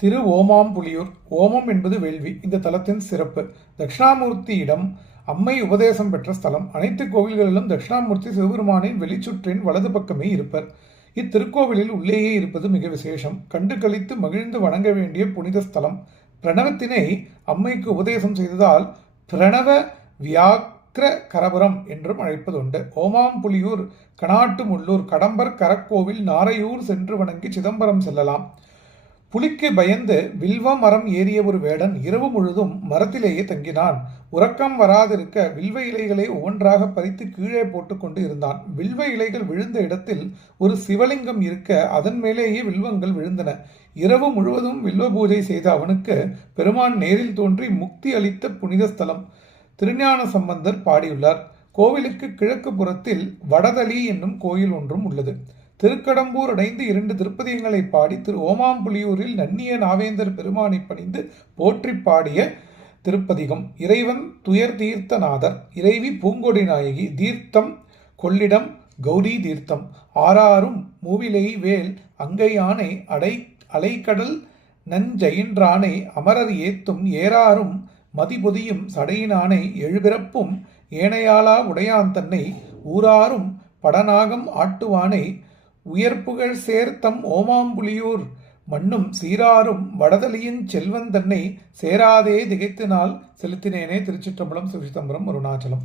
திரு ஓமாம்புலியூர். ஓமம் என்பது வேள்வி. இந்த தலத்தின் சிறப்பு. தட்சிணாமூர்த்தியிடம் அம்மை உபதேசம் பெற்ற ஸ்தலம். அனைத்து கோவில்களிலும் தட்சிணாமூர்த்தி சிவபெருமானின் வெளிச்சுற்றின் வலது பக்கமே இருப்பர். இத்திருக்கோவிலில் உள்ளேயே இருப்பது மிக விசேஷம். கண்டு கழித்து மகிழ்ந்து வணங்க வேண்டிய புனித ஸ்தலம். பிரணவத்தினை அம்மைக்கு உபதேசம் செய்ததால் பிரணவ வியாக்கிர கரபுரம் என்றும் அழைப்பதுண்டு. ஓமாம்புலியூர், கனாட்டு முள்ளூர், கடம்பர் கரக்கோவில், நாரையூர் சென்று வணங்கி சிதம்பரம் செல்லலாம். புலிக்கு பயந்து வில்வ மரம் ஏறிய ஒரு வேடன் இரவு முழுதும் மரத்திலேயே தங்கினான். உறக்கம் வராதிருக்க வில்வ இலைகளை ஒவ்வொன்றாக பறித்து கீழே போட்டுக்கொண்டு இருந்தான். வில்வ இலைகள் விழுந்த இடத்தில் ஒரு சிவலிங்கம் இருக்க அதன் மேலேயே வில்வங்கள் விழுந்தன. இரவு முழுவதும் வில்வ பூஜை செய்த அவனுக்கு பெருமான் நேரில் தோன்றி முக்தி அளித்த புனித ஸ்தலம். திருஞான சம்பந்தர் பாடியுள்ளார். கோவிலுக்கு கிழக்கு புறத்தில் வடதளி என்னும் கோயில் ஒன்றும் உள்ளது. திருக்கடம்பூர் அடைந்து 2 திருப்பதியங்களை பாடி திரு ஓமாம்புலியூரில் நன்னிய நாவேந்தர் பெருமானை பணிந்து போற்றி பாடிய திருப்பதிகம். இறைவன் துயர் தீர்த்தநாதர், இறைவி பூங்கொடி நாயகி, தீர்த்தம் கொள்ளிடம் கௌரி தீர்த்தம். ஆறாரும் மூவிலை வேல் அங்கை யானை அலைக்கடல் நஞ்செயின்றானை அமரர் ஏத்தும் ஏறாரும் மதிபொதியும் சடையினானை எழுபிறப்பும் ஏனையாளா உடையான் தன்னை ஊராரும் படநாகம் ஆட்டுவானை உயர்ப்புகழ் சேர்த்தம் ஓமாம்புலியூர் மண்ணும் சீராரும் வடதலியின் செல்வன் தன்னை சேராதே திகைத்து நாள் செலுத்தினேனே. திருச்சிற்றம்பலம், சிவசிதம்பரம், அருணாச்சலம்.